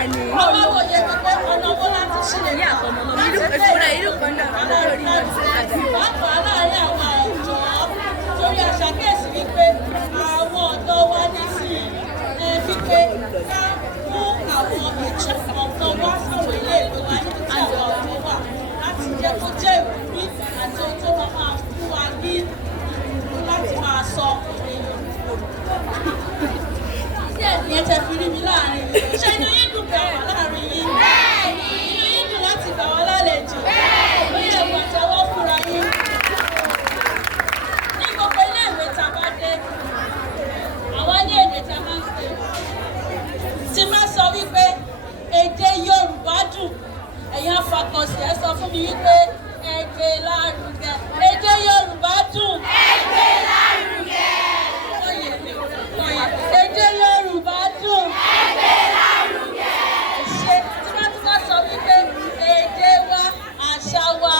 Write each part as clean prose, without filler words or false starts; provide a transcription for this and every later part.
Ọmọ wo yẹ pé ọ̀nà owó láti ṣílẹ̀ ní àtọmọ náà. Ìlú kan náà aláàárín àwọn àjọ torí àṣàkíyèsí wípé àwọn ọ̀dọ́ wa nísìnyí wípé ká mú àwọn ètò ọ̀kan wá fáwọn ilé ìwé wa níbi tí àwọn ọ̀dọ́ wà láti jẹ́ kó jẹ́ ìwúrí àti ohun tó máa fún wa ní láti máa sọ ìyẹn tẹ fi rí mi láàrin yìí. Ṣé inú yín dùn bẹ́ẹ̀ wà láàrin yín? Inú yín dùn láti gbà wá lálejò? Ó yẹ ẹ̀wọ̀n tẹ́wọ́ fúnra yín. Ní gbogbo ilé ìwé tá a bá dé, àwọn ní èdè tá a máa ń pè. Tí máa sọ wípé èdè Yorùbá dùn, ẹ̀yin afakọ̀sí ẹ sọ fún mi wípé ẹ gbé lárugẹ. Èdè Yorùbá dùn. Ẹ gbé lárugẹ. Èdè Yorùbá dùn. Ẹ gbé lárugẹ. Ṣé tí wọ́n ti bá sọ wípé èdè wa, àṣà wa,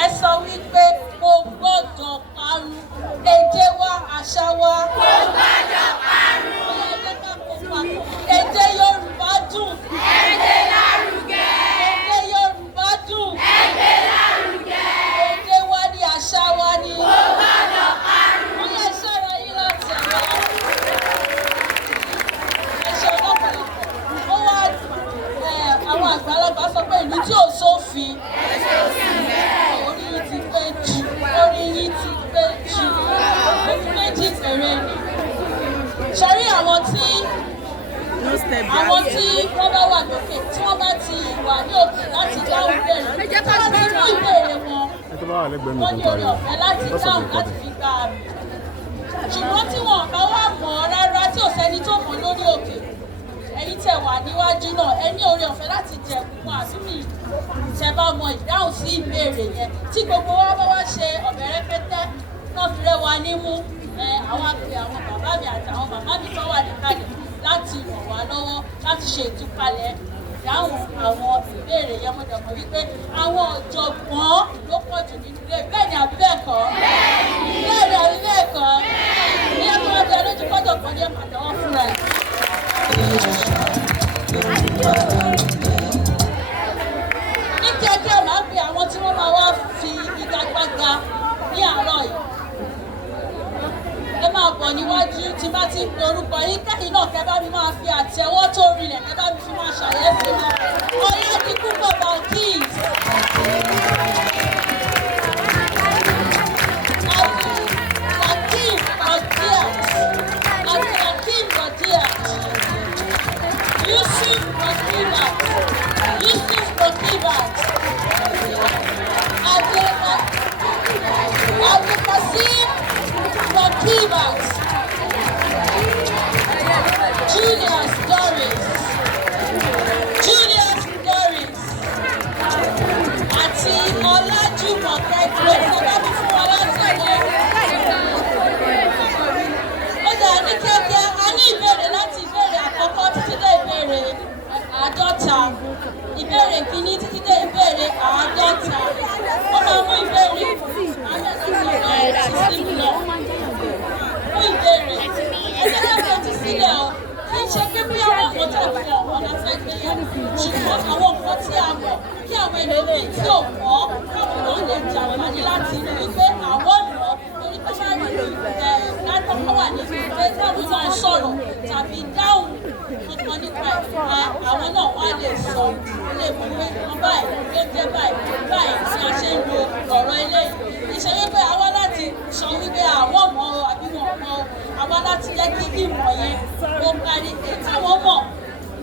ẹ sọ wípé kò gbọ́dọ̀ parun. Èdè wa, àṣà wa, kò gbọ́dọ̀ parun. Èdè Yorùbá dùn. Ẹ gbé lárugẹ. Èdè Yorùbá dùn. Ẹ gbé lárugẹ. Èdè wa ni àṣà wa ni. Kò gbọ́dọ̀ parun. Wọ́n yẹ ṣọ́ra yín láti ẹ̀rọ. Àwọn àgbàlagbà sọ pé ìlú tí ò sófin orí yìí ti pé jù, orí yìí ti pé jù, ojú méjì péré ni. Ṣé rí àwọn tí wọ́n bá wà lókè tí wọ́n bá ti wà ní òkè láti dáhùn ìbéèrè tí wọ́n ti mú ìbéèrè wọ́n ní orí ọ̀fẹ́ láti dáhùn láti fi gba àmì. Ṣùgbọ́n tí wọ́n bá wà mọ̀ rárá tí ò sẹ́ni tó mọ̀ lórí òkè, ẹ̀yin tẹ́ wà níwájú náà ẹ ní oore ọ̀fẹ́ láti jẹ ẹ̀bùn àbímí tẹ́ bá mọ ìdáhùn sí ìbéèrè yẹn tí gbogbo wa bá wá ṣe ọ̀bẹ̀ rẹpẹtẹ náà fi rẹ́ wa nímú àwọn àpè àwọn bàbá mi àti àwọn màmá mi tó wà níkàlẹ̀ láti ràn wá lọ́wọ́ láti ṣe ìtúpalẹ̀ ìdáhùn àwọn ìbéèrè yẹn. Mo dẹ̀ mọ̀ wípé àwọn ọ̀jọ̀gbọ́n ló pọ̀ jù nínú ilé bẹ́ẹ̀ ni àbí bẹ́ẹ̀ kọ́? Bẹ́ẹ̀ ni àbí bẹ́ẹ̀ kọ́? Ní ẹ̀kọ́ ọjọ́ lójú kọ́jọ̀gbọ́n ní ẹ̀ka àtẹwọ́ fúnra ẹ̀. Ní kíákíá máa ń pe àwọn tí wọ́n máa wá fi ìgagbága ní àárọ̀ yìí. Ẹ máa bọ̀ níwájú tí bá ti ń pe orúkọ yín kẹ́yìn náà kẹ́ bá mi máa fi àtẹ́wọ́ tó rinlẹ̀ kẹ́ bá mi fi máa ṣàyẹ̀sí wọn. Ọládìkú bàbá Keys. Yusuf Prokibat, Abdulkasim Prokibat, Julius Doris, àti Ọlájùmọ̀kẹ́ Grace ọlọ́bí fún wa láti ẹ̀wọ̀n. Ó dà ní kíákíá, a ní ìbéèrè láti ìbéèrè àkọ́kọ́ títí dé ìbéèrè 50. Ìbéèrè kìíní títí dé ìbéèrè 50. Wọ́n máa mú ìbéèrè ẹgbẹ́ láti ti sílẹ̀ o. Kì í ṣe pé bí àwọn ọmọ tàbí ọmọ la fẹ́ gbé yẹn, ṣùgbọ́n àwọn nǹkan tí a mọ̀ kí àwọn ènìyàn tí ò mọ̀ káwọn náà lè jàǹfààní láti rí wípé àwọn mọ̀ torí tó bá rí látọ̀kọ́ wà nínú ìgbé táwọn náà sọ̀rọ̀ tàbí dáhùn kankan nípa àwọn náà wá lè sọ lè mọ̀ pé wọ́n báyìí ló jẹ́ báyìí tí a ṣe ń lo ọ̀rọ̀ eléyìí. Ìṣe wípé àwa láti sọ wípé àwọn mọ̀ o àbí wọn mọ̀ o, àwa láti jẹ́ kí ìmọ̀ yẹn ó kárí èyí táwọn mọ̀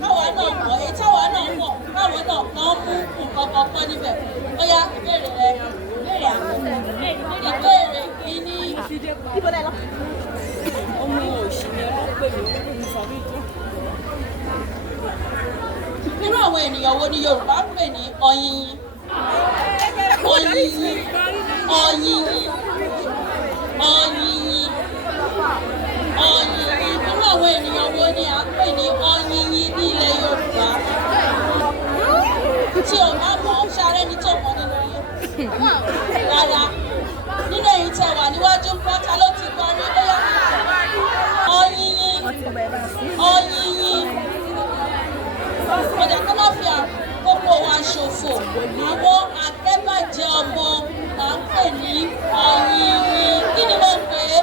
káwa náà mọ̀ èyí táwa náà mọ̀ káwọn náà kàn mú nǹkan kọ̀ọ̀kan níbẹ̀. Ó yá ìbéèrè rẹ ìbéèrè àkọ́kọ́ ìbéèrè kìíní. Ọmọ òṣìṣẹ́ ọlọ́pẹ̀ mi ń sọ wípé. Irú àwọn ènìyàn wo ni Yorùbá ń pè ní ọ̀yìnyín? Ọ̀yìnyín, ọ̀yìnyín, ọ̀yìnyín, ọ̀yìnyín. Irú àwọn ènìyàn wo ni à ń pè ní ọ̀yìnyín ní ilẹ̀ Yorùbá? Tí o bá mọ̀ ṣáré ní tó mọ̀ nínú yín. Rárá, nínú èyí tẹ wà níwájú pátá ló ti gbọ́ rí lóyá. Ọ̀yìnyín, ọ̀yìnyín. ọjà tó bá fi àkókò wa ṣòfò àwọn akẹ́bàjẹ́ ọmọ là ń pè ní ọ̀yìnyìn. Kí ni mo pè é?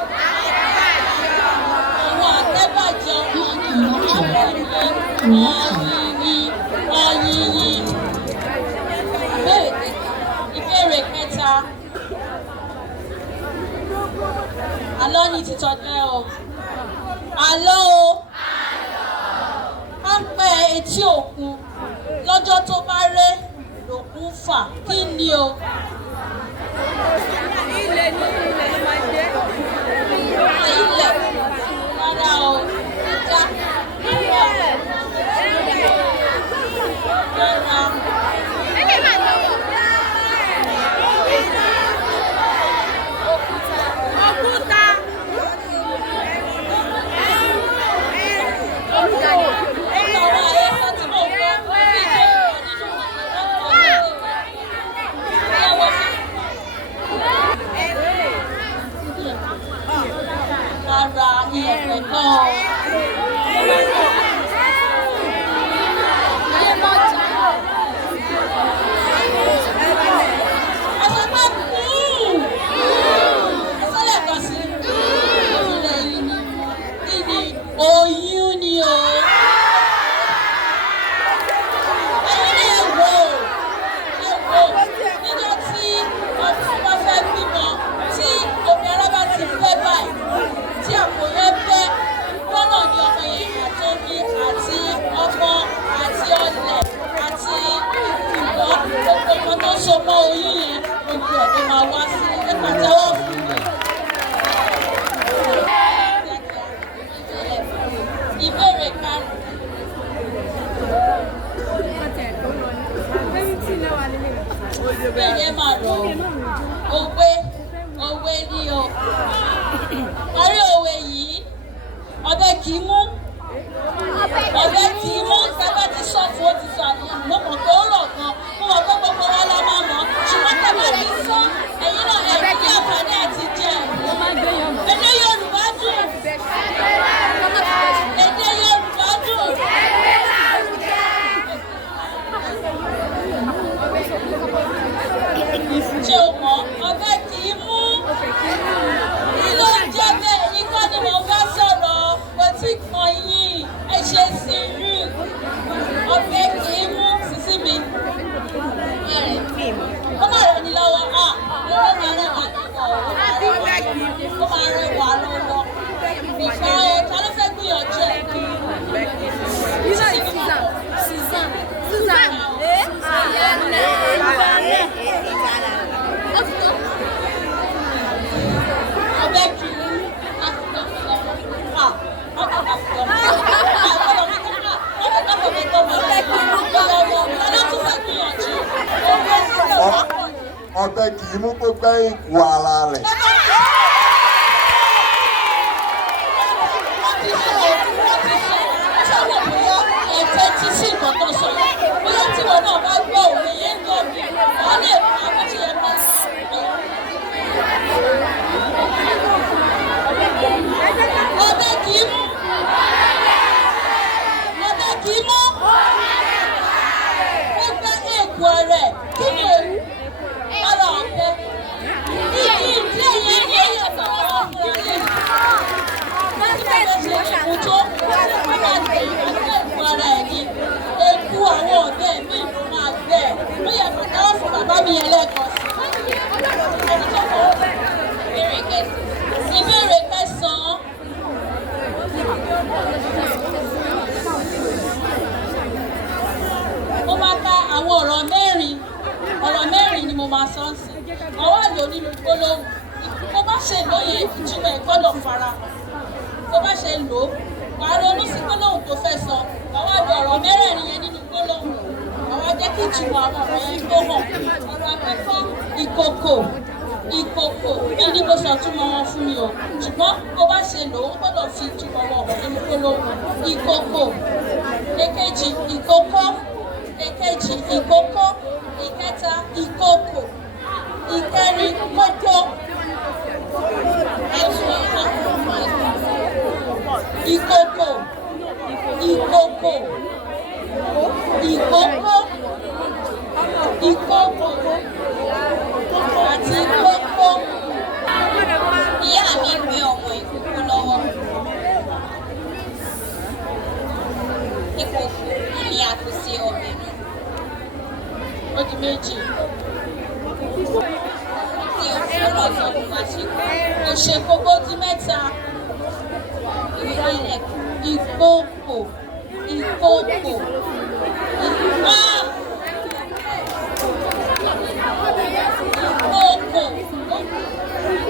Àwọn akẹ́bàjẹ́ ọmọ ni là ń pè ní ọ̀yìnyìn. Ìbéèrè kẹta. Àlọ́ ni títọ́jẹ́ o. Àlọ́ o. À ń pẹ́ etí òkun lọ́jọ́ tó bá ré lòkun fà. Kí ni o? Ilẹ̀ ni ilẹ̀ máa jẹ́. Ilẹ̀. Rárá o. Ẹja. Rárá. Oyún ni o. Níjọ́ tí ọtí bá fẹ́ bímọ, tí omi ara bá ti fẹ́ báyìí, tí àpò yẹn bẹ́, lọ́nà ni ọmọ yẹn àti omi àti ọmọ àti ọlẹ̀ àti ìbọn gbogbo ọmọ tó so mọ́ oyún yẹn gbogbo ẹ̀ ló máa wá sí ẹgbàtẹ́wọ́ fún mi. Ìbéèrè karùn-ún. Ìbéèrè máa rọ̀ òwe ni o. Parí òwe yìí, ọ̀bẹ kì í mú. Ọ̀bẹ kì í mú sábà ti sọ̀fù ó ti sọ àníyàn. Mo mọ̀ pé ó rọ̀ gan. Mo mọ̀ pé gbogbo wa la máa mọ̀. Ṣùgbọ́n tẹ́lẹ̀ ti sọ, ẹ̀yin náà ẹ̀ ní àǹfààní àti jẹ. Èdè Yorùbá dùn. Èdè Yorùbá dùn. Ṣé o mọ̀? Ọ̀bẹ kì í mú. Kí ló ń jẹ́ bẹ́ẹ̀? Yín kọ́ ni mo bá sọ̀rọ̀. Kò tí kan yín. Ẹ ṣe sùúrù. Ọ̀bẹ kì í mú sísí mi. Ó máa rẹ̀ ní lọ́wọ́. Ó máa rẹwà lọ́wọ́. Ó máa rẹwà lọ́wọ́. Ìfà o, ta ló fẹ́ gbìyànjú ẹ̀? Susan. Ọ̀bẹ kì í mú. Ọ̀bẹ kì í mú kó gbẹ́ ìkù ara rẹ̀. Ẹ̀tẹ́ tí sí nǹkan tó sọ yẹn. Bóyá tí wọn náà bá gbọ́ òwe yẹn ń gbọ́ mi, wọ́n lè máa bó ti yẹ kó sí. Ọ̀bẹ kì í mú. Ọ̀bẹ kì í mú. Ó gbẹ́ èkó rẹ̀. Kí ni èyí? Ara ọ̀bẹ. Ìdí ẹ̀yẹ ní ẹ̀yẹ bàbá ọkùnrin. Wọ́n ti bẹ̀rẹ̀ ṣe èkó tó. Wọ́n máa gbé èkó ara ẹ̀ ní. Èkó àwọn ọ̀bẹ mi ló máa gbẹ. Ó yẹ kó dáwọ́ fún bàbá mi yẹn lẹ́ẹ̀kan sí. Ìbéèrè kẹsàn-án. Mo máa ka àwọn ọ̀rọ̀ mẹ́rin ni mo máa sọ sí. Wọ́n wà lò nínú gbólóhùn. Bó bá ṣe lóye ìtumọ̀ ẹ̀ gbọ́dọ̀ fara. Bó bá ṣe lò ó, wà á ronú sí gbólóhùn tó fẹ́ sọ. Wọ́n wà lò ọ̀rọ̀ mẹ́rẹ̀ẹ̀rin yẹn nínú gbólóhùn. Wọ́n wá jẹ́ kí ìtumọ̀ àwọn ọ̀rọ̀ yẹn tó hàn. Ọ̀rọ̀ àkọ́kọ́, ìkòkò bí ní kò sọ̀túnmọ̀ wọn fún mi o. Ṣùgbọ́n bó bá ṣe lò ó gbọ́dọ̀ fi ìtumọ̀ wọn hàn nínú gbólóhùn. Ìkòkò. Èkejì, ìkòkò. Ìkẹta, ìkòkò. Ìkẹrin, kókó. Ìkòkò. ìkókó, ìkókó àti ìkókó. Ìyá mi gbé ọmọ ìkókó lọ́wọ́. Ìkókó ni a kò sí ọbẹ̀ náà. Ó di méjì. Tí o fi ọlọ́sọ̀ fún wa ṣe kó. Kò ṣe kókó di mẹ́ta. Ìkókó, ìkókó, ìkókó.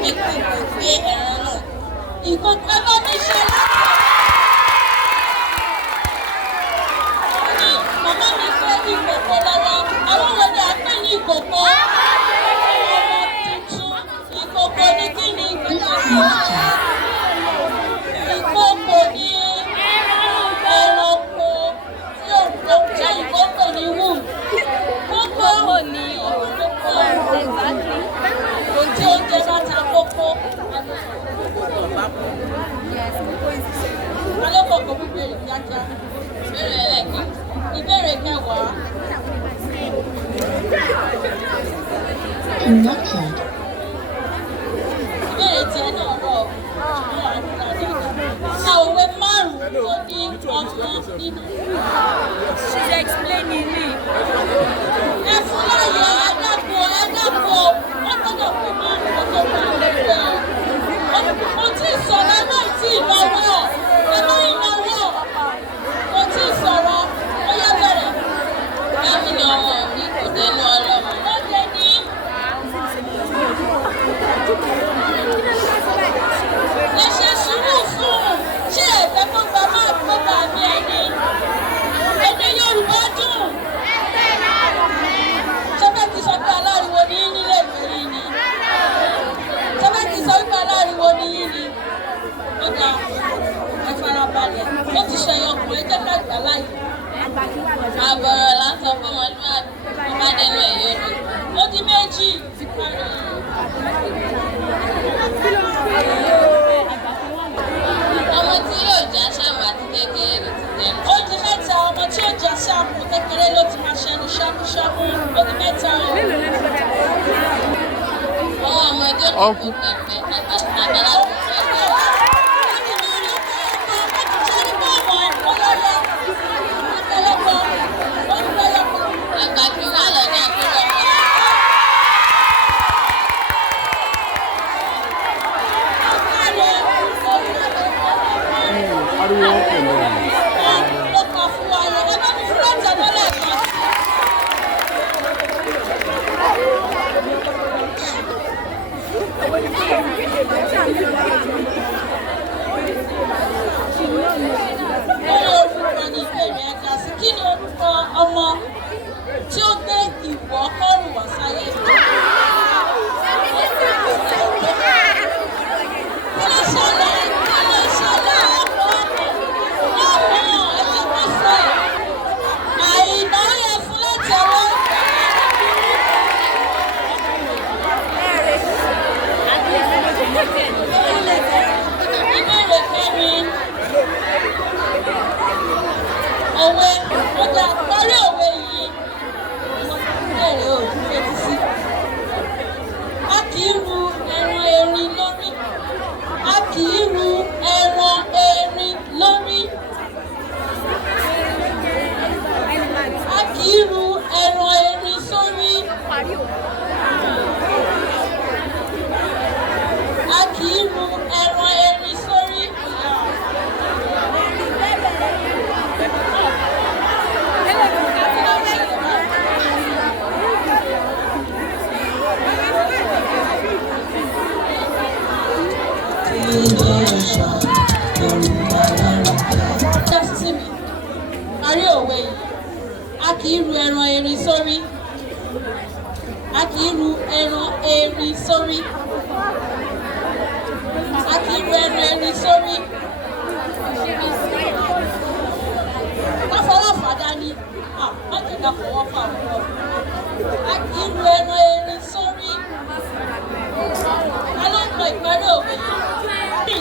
Ìkókó gbé ẹran náà. Ìkókó ẹgbẹ́ mi ṣe lọ́wọ́. Màmá mi fẹ́ ní ìkókó lọ́wọ́. Àwọn wo ni a pè ní ìkókó? Ọmọ tuntun. Ìkókó ní kí ni ìkókó? Ìkókó ní ẹranko tí ó jẹ́ ìkókó ní wù. Kókó ní ìkókó. Tí ó jẹ́ bàtà kókó. Alẹ́kọ̀ọ́kọ́ bíbélì kíákíá. Ìbéèrè ẹlẹ́gbẹ̀ẹ́. Ìbéèrè kẹwàá. Ìbéèrè tiẹ̀ náà rọ̀. Ṣé òwe márùn-ún tó ní ọgbọ́n nínú? She's explaining me. Ẹ fún láyé ẹ̀dàpọ̀ wọ́n gbọ́dọ̀ pé márùn-ún tó tó wà lẹ́gbẹ̀ẹ́. Mo ti sọ̀rọ̀ ẹ máa tí ì lọ́wọ́. Ẹ máa ń lọ́wọ́. Mo ti sọ̀rọ̀ ó yá bẹ̀rẹ̀. Ẹ̀mí ni ọmọ mi kò dénú ọlọ́mọ. Ó dé ní. Ẹ ṣe sùúrù fún un. Ṣé ẹ̀fẹ́ kó gba máa kó bá mi ẹni? Èdè Yorùbá dùn. Ṣọ́fẹ́ ti sọ pé aláriwo ní nílé ìwé yìí ni. Ṣọ́fẹ́ ti sọ pé aláriwo ní yìí ni. Ó ga ẹ farabalẹ̀. Ó ti ṣe ọkùnrin jẹ́ ká gbà láyé. Àbọ̀rọ̀ lásán fún wọn ní àbá nínú ẹ̀yọ́ ni. Ó di méjì. Ọmọ tí yóò já ṣàmù àti kékeré ló ti jẹun. Ó di mẹ́ta. Ọmọ tí yóò já ṣàmù kékeré ló ti máa ṣẹnu ṣámúṣámú. Ó di mẹ́ta o. Ọwọ́ ọmọdé ò ní kó pẹ̀pẹ̀ àgbàlagbà kò fẹ́ gbà. Ó di mẹ́rin ọkọ̀ ọkọ̀ ṣe ní bọ́ọ̀mù ọlọ́yẹ. Ọ̀pọ̀lọpọ̀ ọ̀pọ̀lọpọ̀. Àgbà kí wà lọ́jà tó lọ. Ariwo pẹ̀lú Ó kà fún wa yẹn. Ẹ bá mi fún láti ọ̀dọ́ lẹ́ẹ̀kan. Orúkọ ni ìbéèrè ẹja sí. Kí ni orúkọ ọmọ tí ó gbé ìwọ̀ kọ́rùn wá sáyé? Kí ló ṣẹlẹ̀? Kí ló ṣẹlẹ̀? Ọmọ ẹ̀jẹ̀ wọ́n sẹ̀. Àìná yẹ fún láti ọwọ́. Ìbéèrè kẹrin. Òwe ọjà parí òwe yìí. Ìbéèrè ò ní fetí sí. A kì í ru ẹran erin lórí. A kì í ru ẹran erin lórí. A kì í ru ẹran erin sórí. A kì í ru ẹran erin sórí. Parí òwe yìí. A kì í ru ẹran erin sórí. A kì í ru ẹran erin sórí. A kì í ru ẹran erin sórí. Ká fọwọ́ fà dání. Má jẹ́ ká fọwọ́ fà wọ́n. A kì í ru ẹran erin sórí. Ká ló ń lọ ìparí òwe yìí?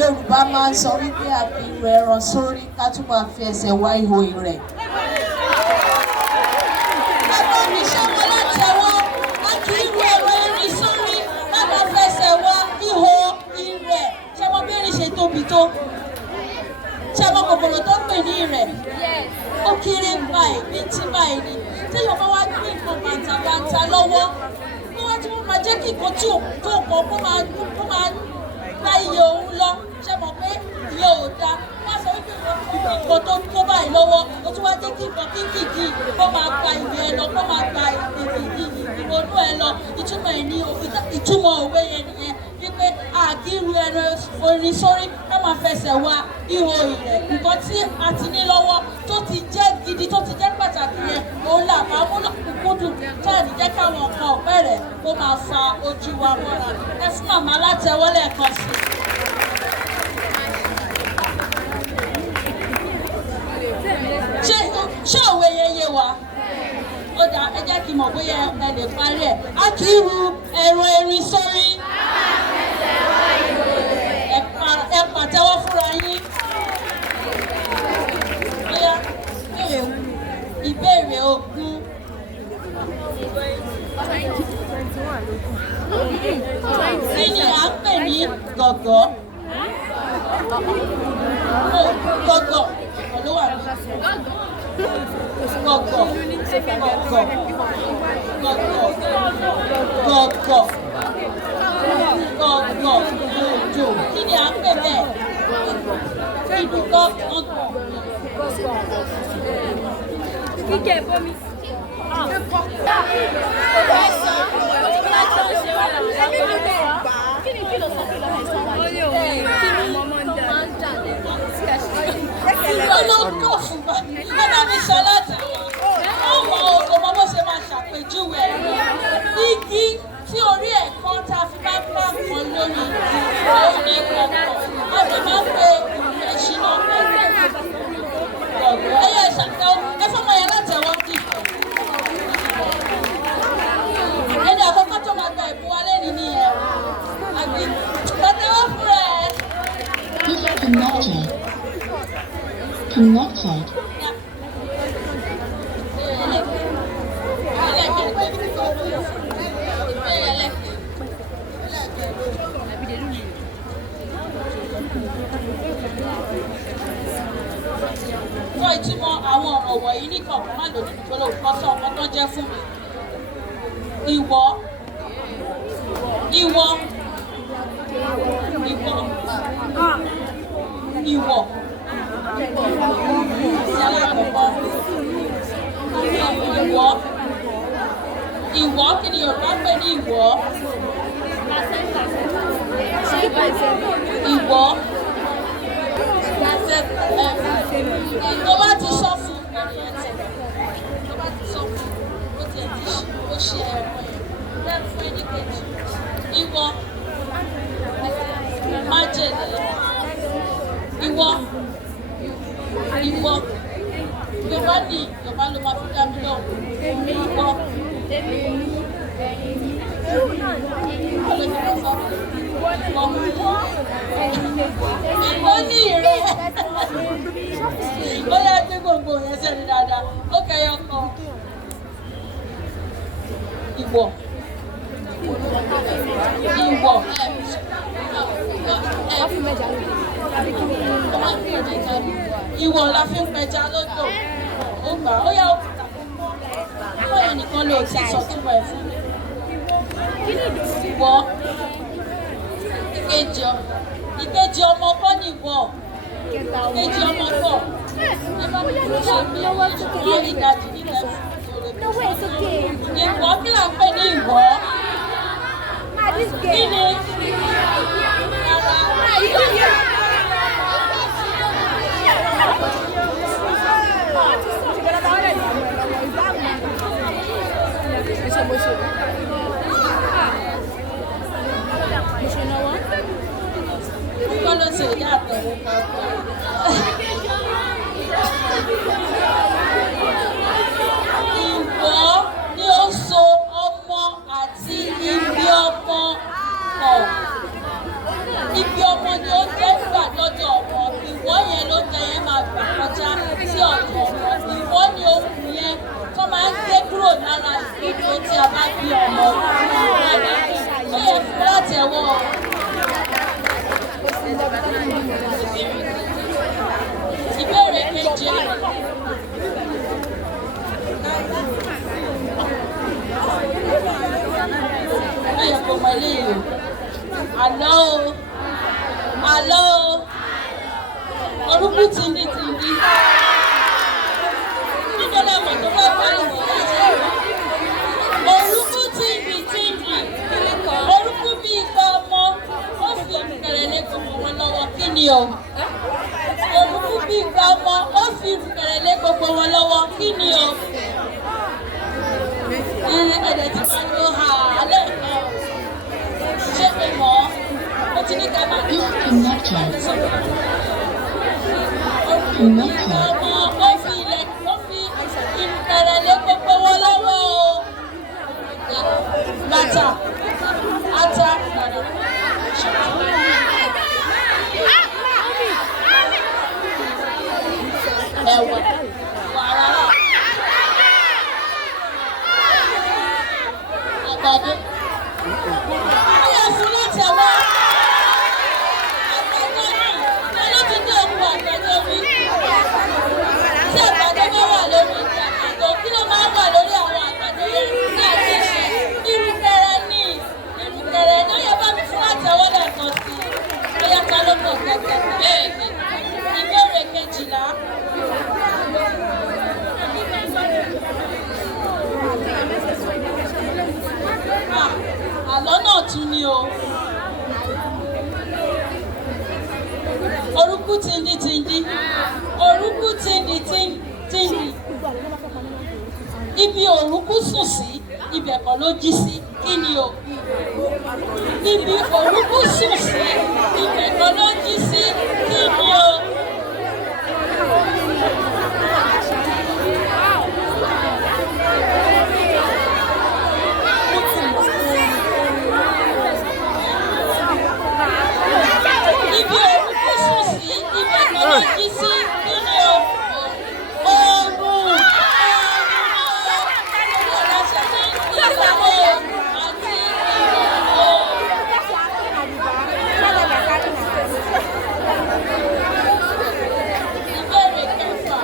Yorùbá máa ń sọ wípé àbírú ẹran sórí ká tún máa fi ẹsẹ̀ wá ihò ìrẹ̀. Ẹgbẹ́ mi ṣe wọn látẹ̀wọ́, a kì í ru ẹ̀rọ erin sórí ká máa fẹsẹ̀ wá ihò ìrẹ̀. Ṣé mo bí erin ṣe tóbi tó? Ṣé mo kòkòrò tó pè ní ìrẹ̀? Ó kéré báyìí, bíntín báyìí ni. Téèyàn bá wá gbé nǹkan bàǹtàbàǹtà lọ́wọ́, bí wọ́n ti máa jẹ́ kí nǹkan tí ò tó nǹkan kó máa gba iye òun lọ. Ṣé mọ̀ pé iye ò dáa? Wọ́n sọ wípé nǹkan tó kó báyìí lọ́wọ́, ó tún wá jẹ́ kí nǹkan kíkìkì kó máa gba iye ẹ lọ, kó máa gba ìrònú ẹ lọ. Ìtumọ̀ òwe yẹn nìyẹn wípé àkírú ẹran orin sórí ká máa fẹsẹ̀ wá ihò ìrẹ̀. Nǹkan tí a ti ní lọ́wọ́ tó ti jẹ́ gidi, tó ti jẹ́ pàtàkì yẹn, òun là máa mú lọ́kùnkúndùn tá à ní jẹ́ káwọn nǹkan ọ̀pẹ rẹ̀ kó máa fa ojú wa mọ́ra. Ẹ fún màmá látẹ̀wọ́ lẹ́ẹ̀kan sí i. Ṣé òwe yẹn yé wa? Ó dà, ẹ jẹ́ kí n mọ̀ bóyá ẹ lè parí ẹ̀. A kì í ru ẹ̀rọ erin sórí. Ẹ pàtẹ́wọ́ fúnra yín. Bóyá ìbéèrè ogún. Kí ni à ń pè ní gọ̀gọ̀? Gọ̀gọ̀ ló wà ní. Gọ̀gọ̀. Òjò. Kí ni à ń pè bẹ́ẹ̀? Ibùkọ́ ọ̀gọ̀. Kíkẹ́ bomi. Olóńgbò fún wa. Ẹ bá mi sọ láti ọmọ ọmọ bó ṣe máa ṣàpèjúwe igi tí orí ẹ̀kọ́ tá a fi máa ń pa nǹkan lórí igi òun ní kọ̀ọ̀kan. A fi máa ń pe ìrẹsì náà gọ̀gọ̀. Ẹyẹ ìṣàkẹ́ ẹ fọmọ yẹn látẹ̀wọ́ dì. Ẹni àkọ́kọ́ tó máa gba ìbùn wa lẹ́ni nìyẹn. Àgbẹ̀ látẹ̀wọ́ fún ẹ. Connected. Fọ́ ìtumọ̀ àwọn ọ̀rọ̀ wọ̀nyí ní kọ̀ọ̀kan má lòdì nítorí òkú sọ ọ̀kan tó jẹ́ fún mi. Ìwọ. Ìwọ. Ìwọ. Ìwọ. Ti alákọ̀ọ́kọ́. Ìwọ. Ìwọ kí ni Yorùbá pè ní ìwọ? Ìwọ. Tó bá ti sọ fún ènìyàn tẹ̀lé, tó bá ti sọ fún ó ti ẹ̀ ti ó ṣe ẹ̀rọ yẹn, bẹ́ẹ̀ fún ẹni kejì. Ìwọ. Májèlé. Ìwọ. Ìwọ. Yorùbá ní Yorùbá ló máa fi dá mi lọ́wọ́. Ìwọ. Ìwọ ní ìrẹ́. Ó yẹ kí gbogbo yẹn sẹ́ni dáadáa. Ó kẹyọ kan. Ìwọ. Ìwọ. Ìwọ la fi ń pẹja lódò. Ó gbà ó yá òkúta. Báyọ̀ nìkan ló ti sọ túbọ̀ ẹ̀ fún mi. Ìwọ. Ìkejì ọmọ kọ́ ni ìwọ. Ìkejì ọmọ kọ́. Ẹ bá mi lọ ṣe bí wọ́n rí ìdajì nílẹ̀ fún mi. Ìwọ kí là ń pè ní ìwọ? Kí ni? Kọ́ ló ṣe ìyá àtọ̀wọ́ Ìwọ ni ó so ọmọ àti ibi ọmọ pọ̀. Ibi ọmọ ni ó jẹ́ tó tí a bá bí ọmọ ó yẹ fún láti ẹ̀wọ̀. Ìbéèrè kejì. Ó yẹ kó mọ eléyìí o. Àlọ́ o. Àlọ́ o. Orúkú tìǹdì tìǹdì. Níbo la mọ̀ tó fẹ́ parí ìwọ̀n láti ẹ̀rọ? Orúkú tìǹdì tìǹdì. Orúkú bí ipa ọmọ. Ó fi ìrùkẹ̀rẹ̀ gbogbo wọn lọ́wọ́. Kí ni o? Orúkú bí ipa ọmọ. Ó fi ìrùkẹ̀rẹ̀ gbogbo wọn lọ́wọ́. Kí ni o? Ẹ̀dẹ̀ ti máa lo àálẹ̀ kan. Ṣé pé mọ́? Ó ti ní ká máa ní orúkú bí ipa ọmọ. Ó fi ìrùkẹ̀rẹ̀ gbogbo wọn lọ́wọ́ o. Bàtà, ata, ẹ̀wà, wàrà, àgbàdo. Ó yẹ fún láti ẹ̀wọ̀. Àgbàdo ni olókìkí òkú àgbàdo rí. Tí àgbàdo bá wà lórí ìdí àgbàdo, kí ló máa ń wà lórí àwọn àgbàdo yẹn? Ní àti ìṣe, ìrùkẹ̀rẹ̀ ni. Ìrùkẹ̀rẹ̀ ni ó yẹ bá mi fún láti ẹ̀wọ̀ lẹ́ẹ̀kan sí i. Ó yẹ ká ló mọ̀ kẹ̀kẹ́ bẹ́ẹ̀ ni. Ìbéèrè kejìlá. Àlọ́ náà tún ni o. Orúkú tìǹdì tìǹdì. Orúkú tìǹdì tìǹdì. Ibi òrúkú sùn sí, ibẹ̀ kan ló jí sí. Kí ni o? Ibi òrúkú sùn sí, ibẹ̀ kan ló jí sí. Kí ni o? Ibi òrúkú sùn sí, ibẹ̀ kan ló jí sí. Kí ni o? Oòrùn. Ìbéèrè kẹfà.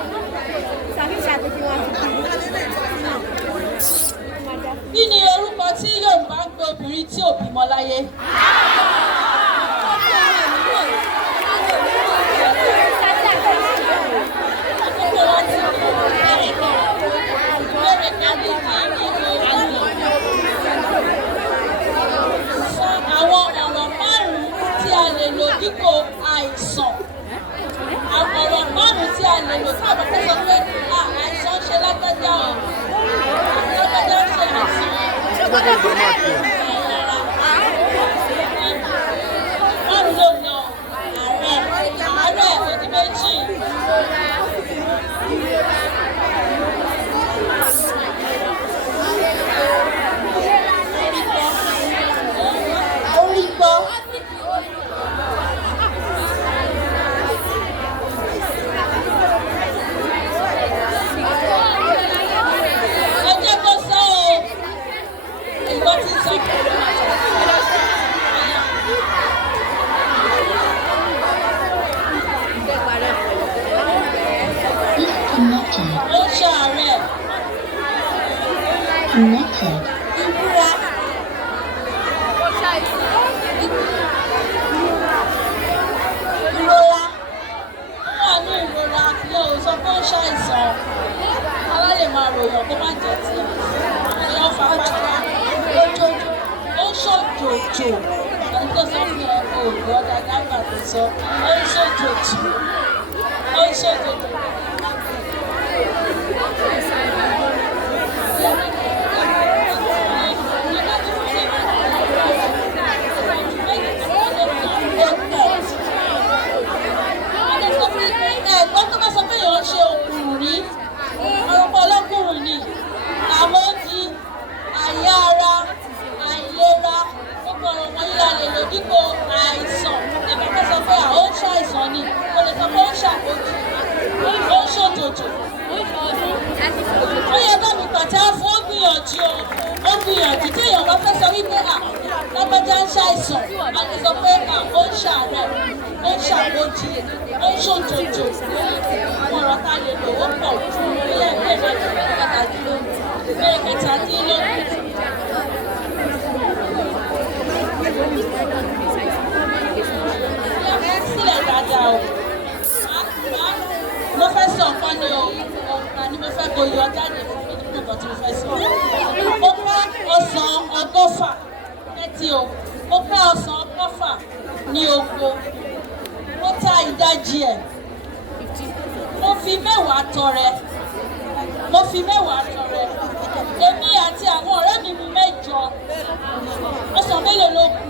Kí ni orúkọ tí Yorùbá ń pe obìnrin tí ò bímọ láyé? Sọ àwọn ọ̀rọ̀ márùn-ún tí a lè lò dípò àìsàn. Àwọn ọ̀rọ̀ márùn-ún tí a lè lò tí àwọn kan sọ pé àìsàn ṣe lágbájá o. Lágbájá ṣe àìsàn. Márùn-ún ló lọ àárẹ̀ òdì méjì. Orí gbọ́. Ẹ jẹ́ kó sọ o. Ìgbọ́ ti sọ. Ó ṣàárẹ̀. Ìbúra. Ìrora. Ó wà ní ìrora ní o sọ pé ó ṣàìsàn. Ara lè máa ròyàn kó má jẹ́ ti àìsàn. Èèyàn fapájá. Ó ṣòjòjò. Ẹni tó sọ fún ẹ kó o gbọ́ dáadáa gbà tó sọ. Ó ṣòjòjò. Ó ṣòjòjò. Ẹ̀gbọ́n tó bá sọ pé èèyàn ṣe òkùnrùn rí, ọ̀rọ̀pọ̀ ọlọ́kùnrin ni, àwọn di àyà ara, àìlera, gbogbo ọ̀rọ̀ wọ̀nyí la lè lò dípò àìsàn. Nígbà tó sọ pé ó ń ṣàìsàn ni, kò lè sọ pé ó ń ṣàkójì, ó ń ṣòjòjò. Ó yẹ bá mi pàtẹ́ fún ó gbìyànjú. gbìyànjú ó gbìyànjú tí èèyàn bá fẹ́ sọ wípé lágbájá ń ṣàìsàn àti sọ pé ó ń ṣàárẹ̀ ó ń ṣàgbójì ó ń ṣòjòjò ọ̀rọ̀ ta lè lò ó pọ̀ ilé ìbéèrè kẹtàdínlógún. Sílẹ̀ dáadáa o mo fẹ́ sọ nǹkan ni o ni mo fẹ́ kó yọ jáde fún mi nínú nǹkan tí mo fẹ́ sọ. Mo fẹ́ ọsàn ọgọ́fà ẹtì o mo fẹ́ ọsàn ọgọ́fà ní oko mo ta ìdajì ẹ̀ mo fi mẹ́wàá tọrẹ èmi àti àwọn ọ̀rẹ́ mi mú mẹ́jọ ọsàn mélòó ló kù?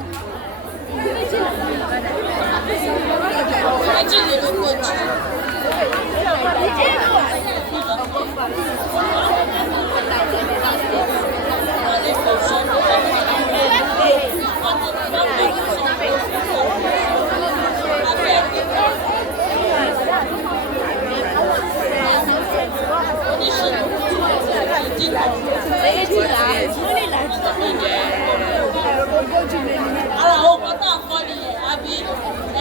Méjìlélógójì. Ara àwọn ọkọ̀ tá à ń kọ́ nìyẹn àbí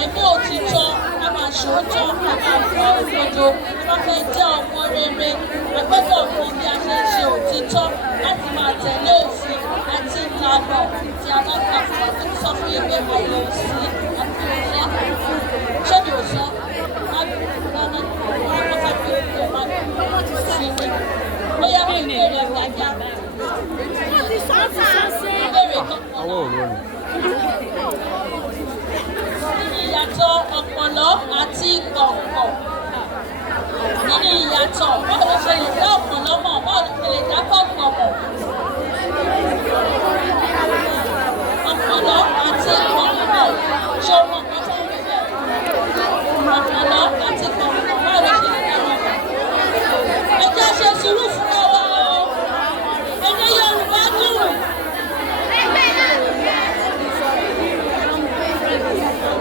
ẹ̀mí òtítọ́ a máa ṣòótọ́ a máa fọ́ òdodo a fẹ́ jẹ́ ọmọ rere a gbọ́dọ̀ mọ bí a ṣe ń ṣe òtítọ́ láti máa tẹ̀lé òfin àti ìlànà tí a bá gbà fún wa tó sọ fún yín pé àyè òsì àti ìṣẹ́ ṣé mi ò sọ bóyá mi ìbéèrè ọ̀gájá ìbéèrè kankan nínú ìyàtọ̀ ọ̀pọ̀lọ́ àti kọ̀ọ̀kọ̀ nínú ìyàtọ̀ báwo ló ṣe lè dá ọ̀pọ̀lọ́ mọ̀ báwo ló ṣe lè dá kọ̀ọ̀kọ̀ mọ̀ ọ̀pọ̀lọ́ àti kọ̀ọ̀kọ̀ ṣé o mọ̀ nǹkan tó ń bẹ̀ ọ̀pọ̀lọ́ àti kọ̀ọ̀kọ̀ báwo ló ṣe lè dá wọn mọ̀ ẹ jẹ́ ṣe sùúrù fún wa o èdè Yorùbá dùn.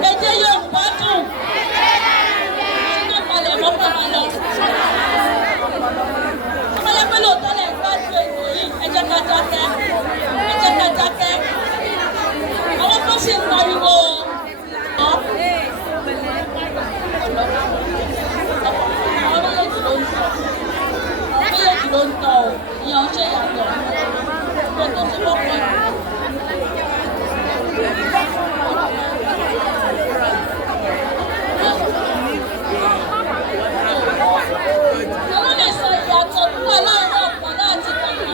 Èdè Yorùbá dùn. Ṣé palẹ̀ mọ́ fún wa lọ? Ọmọdé pé lóòótọ́ lẹ̀ gbádùn ètò yìí, ẹ jẹ́ ká dákẹ́. Ẹ jẹ́ ká dákẹ́. Àwọn kan sì ń pariwo o. Àwọn méjèèjì ló ń tọ̀. Àwọn méjèèjì ló ń tọ̀ o. Ìyẹn ò ṣe yàtọ̀. Ó tó ti wọ́pọ̀ yìí. Àwọn lè sọ ìyàtọ̀ tó wà láàárín ọ̀pọ̀lọ́ àti kọ̀ọ̀kan.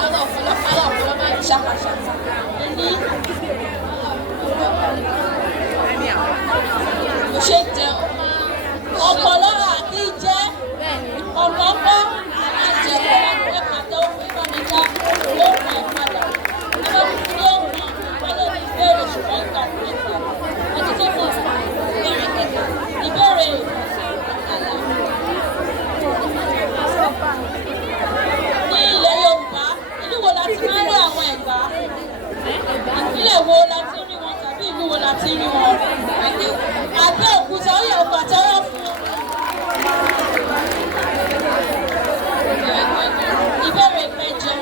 Àwọn ọ̀pọ̀lọ́ máa ń ṣàkàṣàkà. Kò ṣe jẹun. Ọ̀pọ̀lọ́ àti jẹ́ ọ̀pọ̀pọ̀ àjẹ̀kọ̀ ẹ̀pàdé òfin ìbámẹ́ta yóò mọ ìpadà. Ẹgbẹ́ mi yóò mọ ìpàdé ìbéèrè ṣùgbọ́n ìgbà mẹ́ta. Ẹni tó mọ̀ ìbéèrè kẹta. Ìbéèrè ní ilẹ̀ Yorùbá, ìlú wo la ti máa ń rí àwọn Ẹ̀gbá? Ìpínlẹ̀ wo la ti rí wọn tàbí ìlú wo la ti rí wọn? Abẹ́òkúta ó yẹ pàtẹ́wọ́ fún. Ìbéèrè kẹjọ.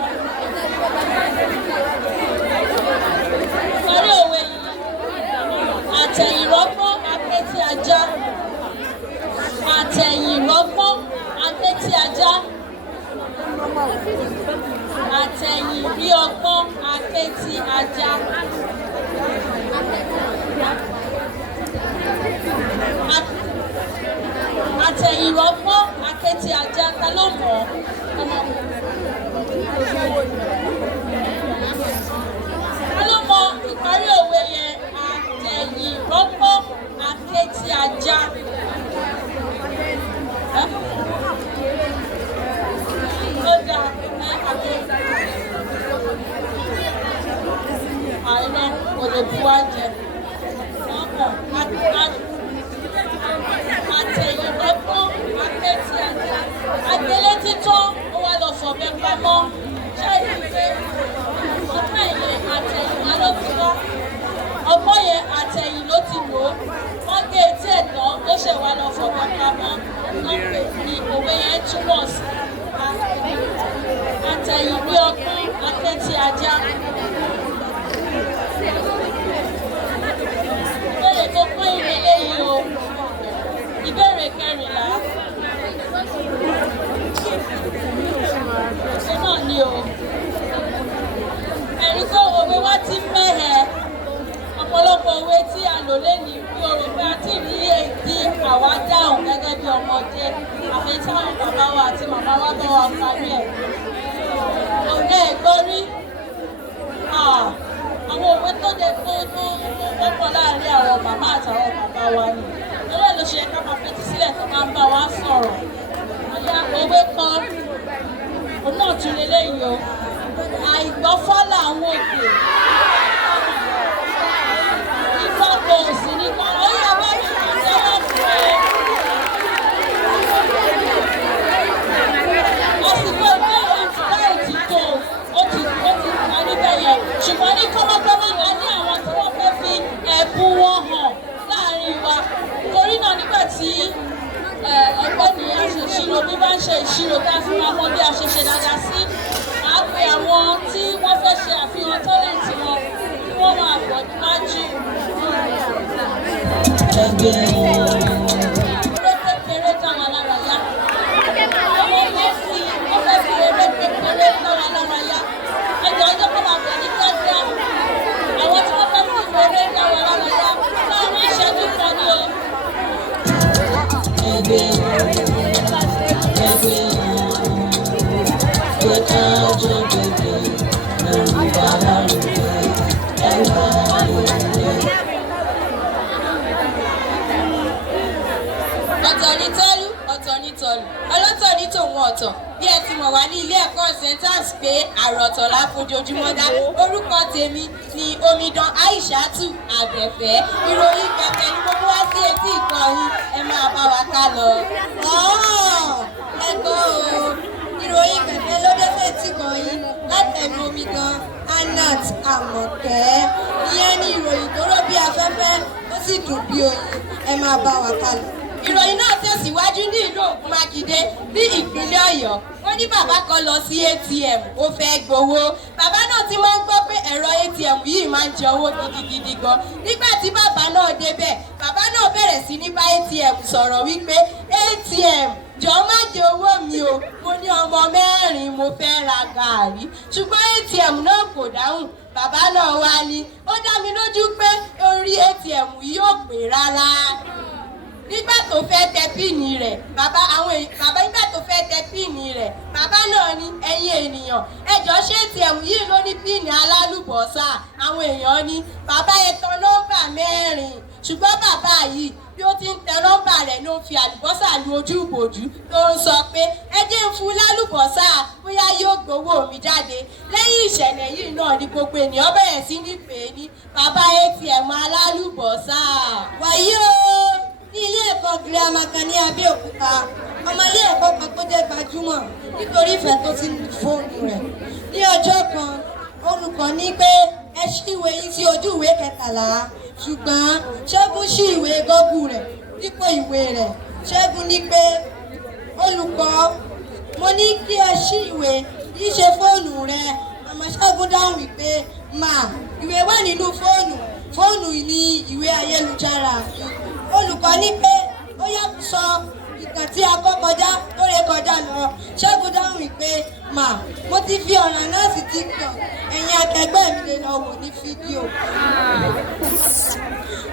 Parí òwe yìí. Àtẹ̀yìnrọ́gbọ́n akétí ajá. Àtẹ̀yìnrọ́gbọ́n akétí ajá. Àtẹ̀yìnrí ọgbọ́n akétí ajá. Àtẹ̀yìnrọ́gbọ́n akétí ajá ta ló mọ̀ ọ́? Ta ló mọ ìparí òwe yẹn? Àtẹ̀yìnrọ́gbọ́n akétí ajá. Ó dáa àìrọ̀ kò lè bu wá jẹ. Àtẹ̀yìnrọ́gbọ́n akétí ajá. Àgbélé títọ́ ó wá lọ fọ̀bẹ pamọ́. Ṣé ìpè ọ̀pá ìyẹn àtẹ̀yìnwá ló ti wá? Ọgbọ́n yẹn àtẹ̀yìn ló ti lò ó. Wọ́n gé etí ẹ̀ tán ó ṣẹ̀ wá lọ fọ̀bẹ pamọ́. ní òwe yẹn túmọ̀ sí àtẹ̀yìn bí ọgbọ́n akẹ́tì ajá. Ìbéèrè tó pín ìrẹ̀lẹ̀ yìí o. Ìbéèrè 14. Ṣé náà ni o? Ẹ̀rí tó òwe wá ti mẹ́hẹ̀. Ọ̀pọ̀lọpọ̀ òwe tí a lò lẹ́ni bí o rò pé a ti rí èdè àwa dáhùn gẹ́gẹ́ bí ọmọdé. Àfi táwọn bàbá wa àti màmá wa bá wa parí ẹ̀. Òwe ìgbórí. Àwọn òwe tó lè tó pọ̀ láàárín àwọn màmá àtàwọn bàbá wa ni. Lọ́wọ́ ló ṣe ká máa fetí sílẹ̀ tó máa ń bá wa sọ̀rọ̀. Òwe kan, òun náà tún lélẹ́yìí o. Àìgbọ́fá làwọn òkè. Ìfọ̀kọ̀ òsì nípa oyè bá mi kò jẹ́wọ́ fún ẹ. Àsìkò ìbéèrè àti láì tí tó ó ti parí bẹ́yẹn. Ṣùgbọ́n ní kọ́mọ́kọ́mọ́ la ní àwọn tí wọ́n fẹ́ fi ẹ̀bùn wọn hàn láàrin wa. Torí náà nígbà tí ọgbẹ́ni aṣèṣirò bí bá ń ṣe ìṣirò tá a fi máa mọ bí a ṣe ṣe dáadáa sí, à á pe àwọn tí wọ́n fẹ́ ṣe àfihàn tọ́lẹ̀ǹtì wọn kí wọ́n máa bọ̀ níwájú. Eré kékeré táwọn alára yá. Àwọn Messi wọ́n fẹ́ fi eré kékeré táwọn alára yá. Ọjọ́ kọ́ máa bọ̀ ní kíákíá. Àwọn tí wọ́n fẹ́ fi eré táwọn alára yá láàrin ìṣẹ́jú kan ni o. Ọ̀tọ̀ ní tọ́lú, ọ̀tọ̀ ní tọ́lú, ọlọ́tọ̀ ní tòun ọ̀tọ̀. Bí ẹ ti mọ̀ wá ní ilé ẹ̀kọ́ sentence pé àròtọ̀ la fojoojúmọ́ dá. Orúkọ tèmi ni Omidan Aishatu Abẹ́fẹ́. Ìròyìn kẹ̀kẹ́ ni mo mú wá sí etí ìkọyín. Ẹ máa bá wa ká lọ. Ẹ̀kọ́ o, ìròyìn kẹ̀kẹ́ ló dé sí etí ìkọyín látẹnu Omidan Anat Àmọ̀kẹ́. Ìyẹn ni ìròyìn tó rọ́ bí afẹ́fẹ́ ó sì dùn bí oyin. Ẹ máa bá wa ká lọ. Ìròyìn náà tẹ̀síwájú ní ìlú Ògùn Mákindé ní ìpínlẹ̀ Ọ̀yọ́. Ó ní bàbá kan lọ sí ATM, ó fẹ́ gbowó. Bàbá náà ti máa ń gbọ́ pé ẹ̀rọ ATM yìí máa ń jẹ owó gidigidi gan. Nígbà tí bàbá náà débẹ̀, bàbá náà bẹ̀rẹ̀ sí ní bá ATM sọ̀rọ̀ wípé ATM jọ̀ọ́ má jẹ owó mi o, mo ní ọmọ 4 mo fẹ́ ra gàárì. Ṣùgbọ́n ATM náà kò dáhùn. Bàbá náà wá ní ó dá mi lójú pé orí ATM yìí yóò pé rárá. Nígbà tó fẹ́ tẹ píìnì rẹ̀, bàbá nígbà tó fẹ́ tẹ píìnì rẹ̀, bàbá náà ní ẹ̀yin ènìyàn, ẹ jọ̀ọ́ ṣé ATM yìí ló ní píìnì alálùbọ́sà? Àwọn èèyàn ní bàbá ẹ tàn nọ́mbà 4. Ṣùgbọ́n bàbá yìí bí ó ti ń tẹ nọ́mbà rẹ̀ ló ń fi àlùbọ́sà lu ojú ìbòjú tó ń sọ pé ẹ jẹ́ ń fún lálùbọ́sà bóyá yóò gbowó mi jáde. Lẹ́yìn ìṣẹ̀lẹ̀ yìí náà ni gbogbo ènìyàn bẹ̀rẹ̀ sí ní pè é ní bàbá ATM alálùbọ́sà. Wàyí o, ní ilé ẹ̀kọ́ girama kan ní Abẹ́òkúta, ọmọ ilé ẹ̀kọ́ kan tó jẹ́ gbajúmọ̀ nítorí ìfẹ́ tó ti ní fóònù rẹ̀. Ní ọjọ́ kan, olùkọ́ ní pé ẹ ṣí ìwé yín sí ojú ìwé 13, ṣùgbọ́n Ṣẹ́gun ṣí ìwé gọ́gù rẹ̀ dípò ìwé rẹ̀. Ṣẹ́gun ní pé olùkọ́, mo ní kí ẹ ṣí ìwé yìí ṣe fóònù rẹ̀. Àmọ́ Ṣẹ́gun dáhùn wípé ìwé wà nínú fóònù ní ìwé ayélujára mi. Olùkọ́ ní pé ó yá sọ ìtàn tí a kọ́ kọjá tó ré kọjá lọ. Ṣẹ́gun dáhùn wípé mo ti fi ọ̀ràn náà sí TikTok, ẹ̀yin akẹgbẹ́ mi lè lọ wò ní fídíò.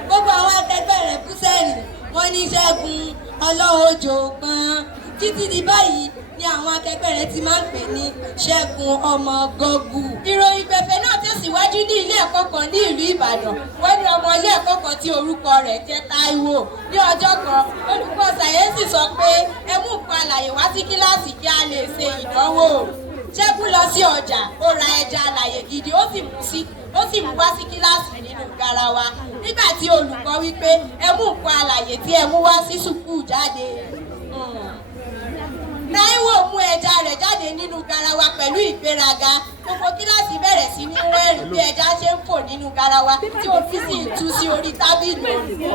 Gbogbo àwọn akẹgbẹ́ rẹ̀ bú sẹ́rìn, wọ́n ní Ṣẹ́gun ọlọ́wọ́jò pọ́n. Títí di báyìí ni àwọn akẹgbẹ́ rẹ̀ ti máa ń pè ní Ṣẹ́gun ọmọ gọ́gù. Ìròyìn gbẹ̀fẹ̀ náà tẹ̀síwájú ní ilé ẹ̀kọ́ kan ní ìlú Ìbàdàn. Wọ́n ní ọmọ ilé ẹ̀kọ́ kan tí orúkọ rẹ̀ jẹ́ Táíwò. Ní ọjọ́ kan, olùkọ́ sàyẹ́nsì sọ pé ẹ mú nǹkan alàyè wá sí kíláàsì kí a lè ṣe ìdánwò. Ṣẹ́gun lọ sí ọjà, ó ra ẹja alàyè gidi, ó sì mú wá sí kíláàsì nínú garawa. Nígbà tí olùkọ́ wí pé ẹ mú nǹkan alàyè tí ẹ mú wá sí sùkúù jáde. Táíwò mú ẹja rẹ̀ jáde nínú garawa pẹ̀lú ìgbéraga. gbogbo kíláàsì bẹ̀rẹ̀ sí ní rẹ́rìn bí ẹja ṣe ń fò nínú garawa tí omi sì ń tú sí orí tábìlì olùkọ́.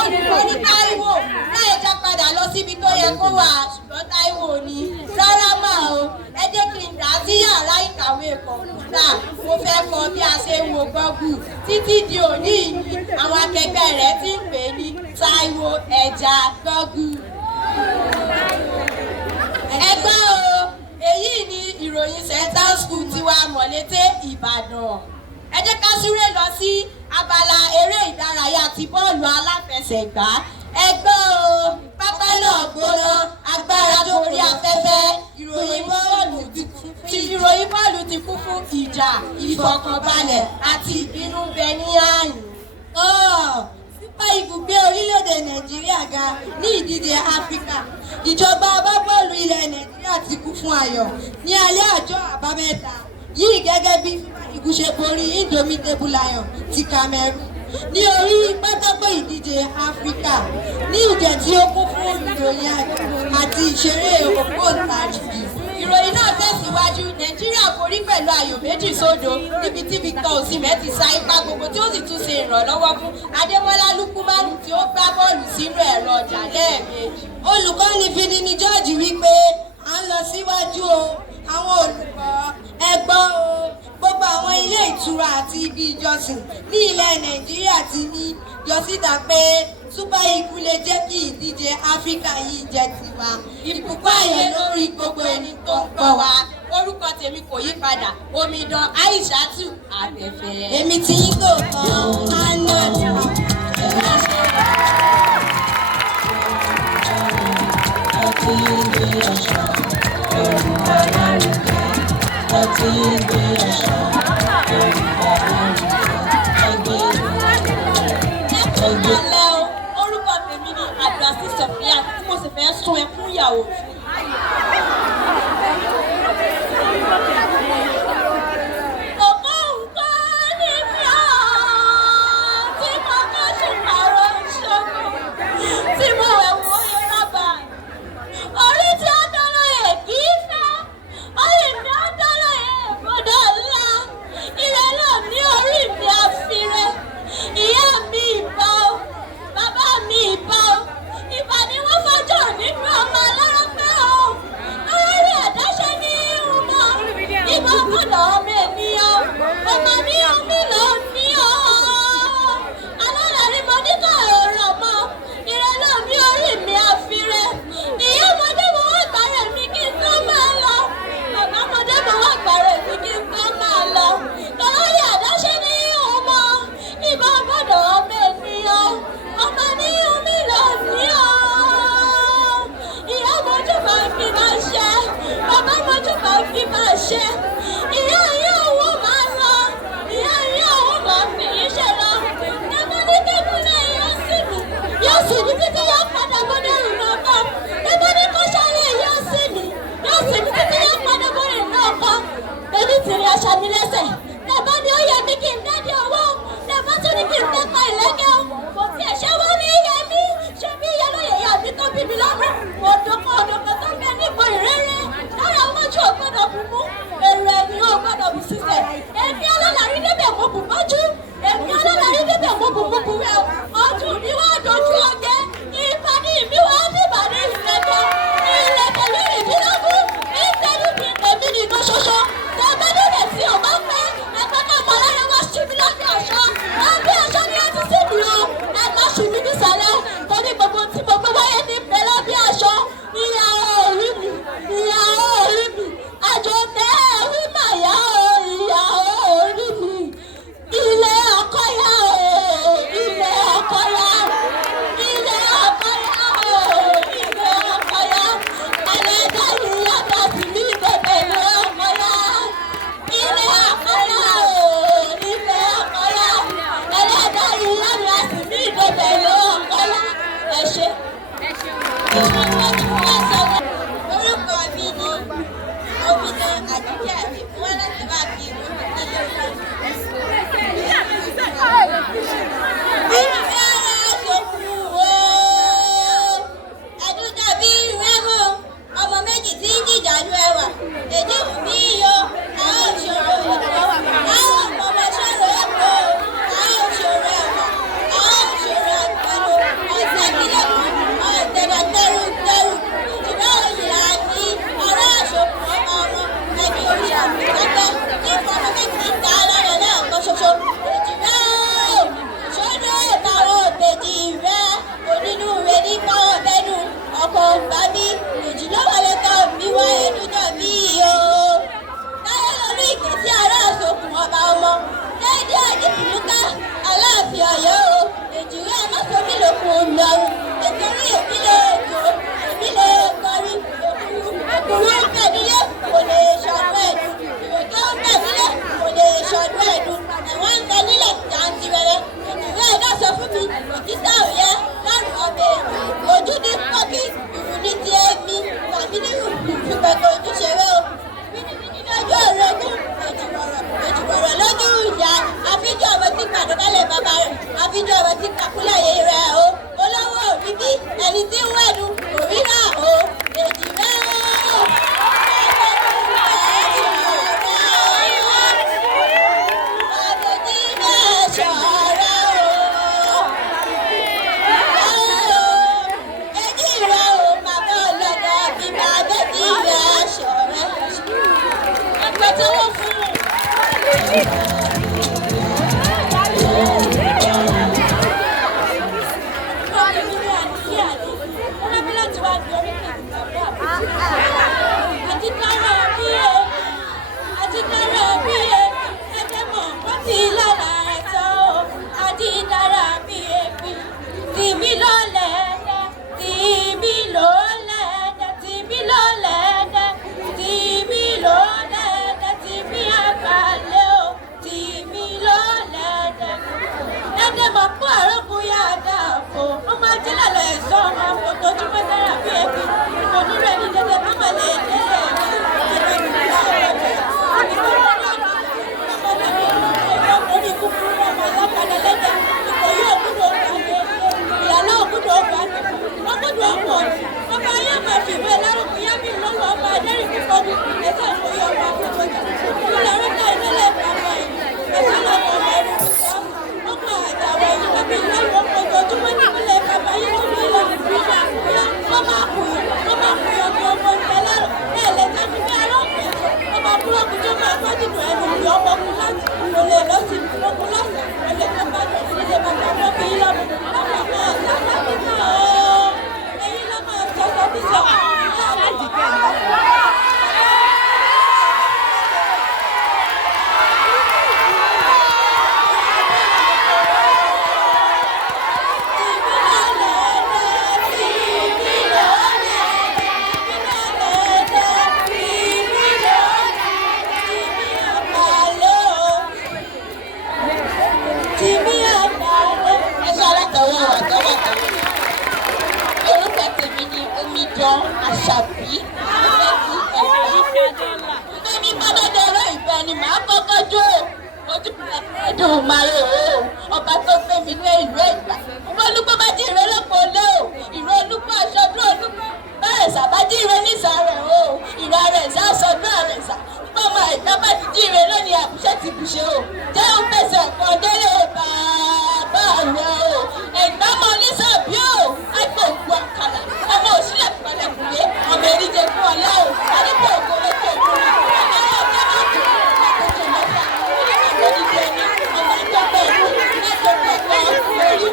Olùkọ́ ní Táíwò láì já padà lọ síbi tó yẹ kó wà ṣùgbọ́n Táíwò ní rárá mà o ẹ jẹ́ kí n dà sí yàrá ìkàwé kọ̀ǹpútà mo fẹ́ kọ́ bí a ṣe ń wo gọ́gù títí di òní yìí àwọn akẹgbẹ́ rẹ̀ ti ń pè ní Táíwò ẹja gọ́gù. Ẹgbẹ́ o èyí ni ìròyìn Central School tiwa Molete Ìbàdàn. Ẹ jẹ́ ká súré lọ sí abala eré ìdárayá ti bọ́ọ̀lù aláfẹsẹ̀gbá. Ẹgbẹ́ o pápá náà gbóná agbára torí afẹ́fẹ́ ìròyìn bọ́ọ̀lù ti kún fún ìjà ìfọ̀kànbalẹ̀ àti ìbínú bẹ ní àyìn. Ibùgbé orílẹ̀-èdè Nàìjíríà ga ní ìdíje Áfíríkà. Ìjọba agbábọ́ọ̀lù ilẹ̀ Nàìjíríà ti kún fún ayọ̀ ní alẹ́ ọjọ́ àbámẹ́ta yìí gẹ́gẹ́ bí ìgúnṣe borí Indomitable Lion ti Cameroon ní orí pátákó ìdíje Áfíríkà ní ìjẹ́ tí ó kún fún ìròyìn ayọ̀ àti ìṣeré ògbóǹtarìgì. Ìròyìn náà tẹ̀síwájú Nàìjíríà borí pẹ̀lú ayò 2-0 níbi tí Victor Osimhen ti sa ipá gbogbo tí ó sì tún ṣe ìrànlọ́wọ́ fún Adémọ́lá Lukumanu tí ó gbá bọ́ọ̀lù sínú ẹ̀rọ ọjà lẹ́ẹ̀mejì. Olùkọ́ni Fini George wípé à ń lọ síwájú o àwọn olùkọ́ ẹ gbọ́ o gbogbo àwọn ilé ìtura àti ibi ìjọsìn ní ilẹ̀ Nàìjíríà ti ní yọ síta pé Super Eagles lè jẹ́ kí ìdíje Áfíríkà yìí jẹ́ tiwa. Ìbùkún ayọ̀ lórí gbogbo ẹni tó ń gbọ́ wa. Orúkọ tèmi kò yí padà Omidan Aishatu Àtẹ̀fẹ́. Èmi ti yín tó kàn án náà. Orúkọ tèmi ni Abdulasi Sofia tí mo sì fẹ́ sun ẹkún ìyàwó fún. fi ọ̀yọ́ o èjì rẹ̀ má sọ mí lòkun lọ́rùn nítorí èmi lè jò èmi lè kọrí èkúrú kẹ́dílé kò lè ṣọdún ẹ̀dùn ìrèké ó kẹ́dílé kò lè ṣọdún ẹ̀dùn ẹ̀wọ̀n ń bẹ nílẹ̀ jàǹtìrẹrẹ èjì rẹ̀ dá sọ fún mi òtítà òye lọ́rùn ọbẹ̀ ojú ní pọ́kí ìrù ní ti ẹ̀mí tàbí ní ìfipẹ̀kọ̀ ojúṣeré o bínibíní lójú orogún èjìwọ̀rọ̀ lójú ìyá àfijọ́ ọ̀rọ̀ tí pàdánálẹ̀ bàbá rẹ̀ àfijọ́ ọ̀rọ̀ tí kàkúlẹ̀yẹ rẹ̀ o olówó òrí bí ẹni tí ń wẹ̀nu òrí náà o èjì rẹ̀ o. Ọba tó gbé mi lé ìlú Ẹ̀gbá olùkọ́ bá jí ìrẹ́ lọ́pọ̀ lé o ìró olùkọ́ aṣọ́dún olùkọ́ bẹ́ẹ̀ sàbájí ìrẹ́ nísàárẹ̀ o ìrọ̀ rẹ̀ sá sọdún àrẹ̀ sá bọ́mọ Ẹ̀gbá bá ti jí ìrẹ́ lónìí àbúṣe ti bùṣe o jẹ́ ń pèsè ọ̀kan délé bàbá rẹ̀ o Ẹ̀gbá mọ nísàbí o àgbò ògbó àkàlà ọmọ òṣìlẹ̀ pẹ̀lẹ́kùlé ọmọ eríjẹ fún ọlá o àdìpọ̀ ògbólé tó ògbólé ọmọ ọjọ́ máa dùn lákòókò mẹ́fà onímọ̀ ìdíje ni ọmọ àjọpọ̀ ìlú láti ọ̀pọ̀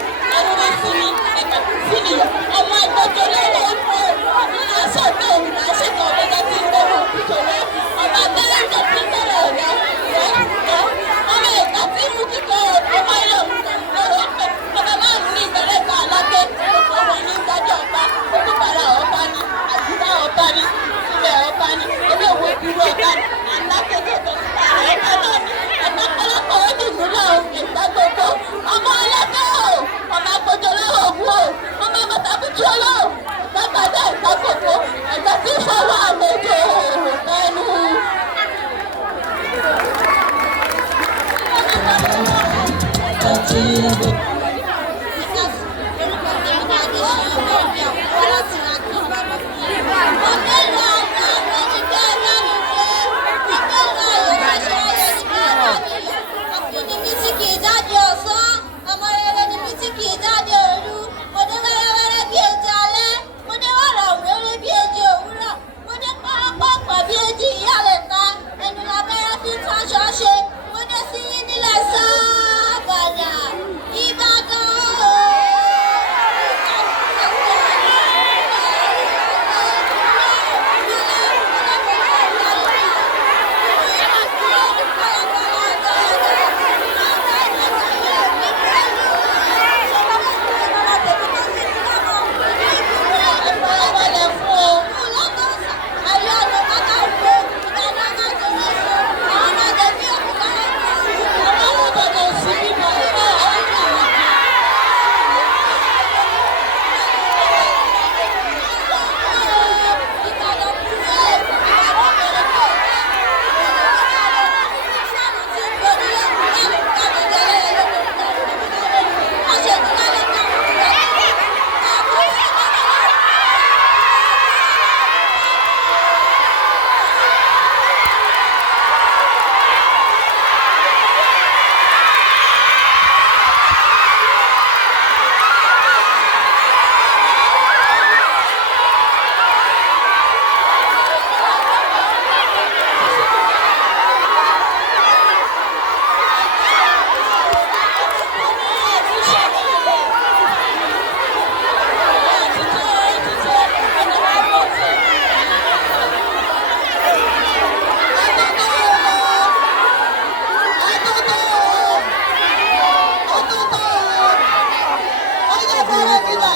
sáré nígbà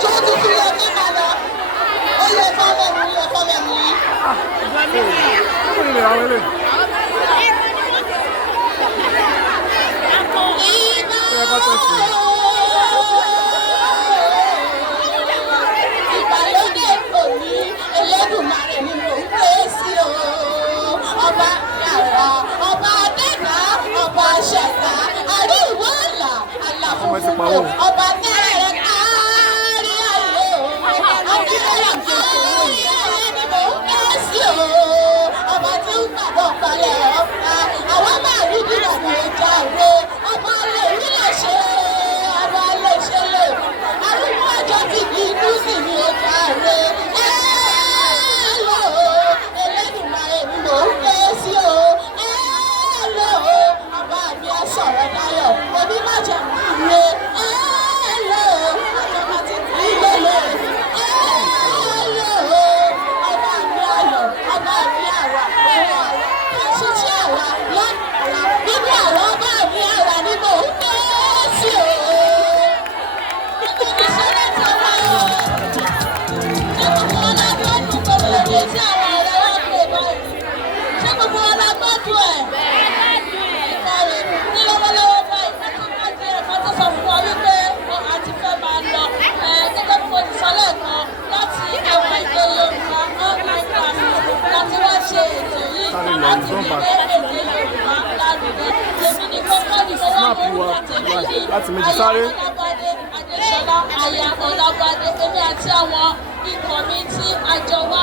tó tuntun yẹ kí màá lọ ó yẹ fọ́mẹ̀ mi yẹ fọ́mẹ̀ mi. Ìgbàlódé kò ní Elédùmarè ni mò ń pè é sí o. Ọba yàrá, ọba adẹ́gbà, ọba ṣẹ̀dá, àríwá àlà, àlàfùfù, ọba tẹ́rẹ̀ kárí ayé o. Ọba tẹ́rẹ̀ kárí ayé ni mò ń pè é sí o. Ọba tí ń gbàgbọ́ balẹ̀ ọba, àwọn máa rí bí bàbá ìjà ìwé. Ọba lè rí lè ṣe, ọba lè ṣe lè. Arúgbó ọjọ́ ti di inú sì ni ọjà rẹ̀. Elédùmarè ni mò ń pè é sí o. Ọba mi á sọ̀rọ̀ dayọ̀, onímọ̀jẹ̀ máa ń re. Ọjọ́ ti di ilé. Ọba mi ayọ̀, ọba mi àrà, ṣíṣe àrà lọ́nà nínú àwọn ọba mi àrà ni mò ń pè é sí o. Ṣé gbogbo wọn la gbọ́dọ̀ ẹ̀? Ní lọ́wọ́lọ́wọ́ báyìí, wọ́n ti ẹ̀kọ́ tó sọ fún wa wípé a ti fẹ́ máa lọ. Gẹ́gẹ́ bí mo ti sọ lẹ́ẹ̀kan láti Ewa Ede Yoruba online classes láti wá ṣe ètò yìí láti fi gbé èdè Yorùbá lárugẹ. Èmi ni kókó ni mo wá mú àtẹ̀lé yìí. Ayé Ọlágbádé Adéṣọlá, Aya Ọlágbádé, èmi àti àwọn ikọ̀ mi tí a jọ wá.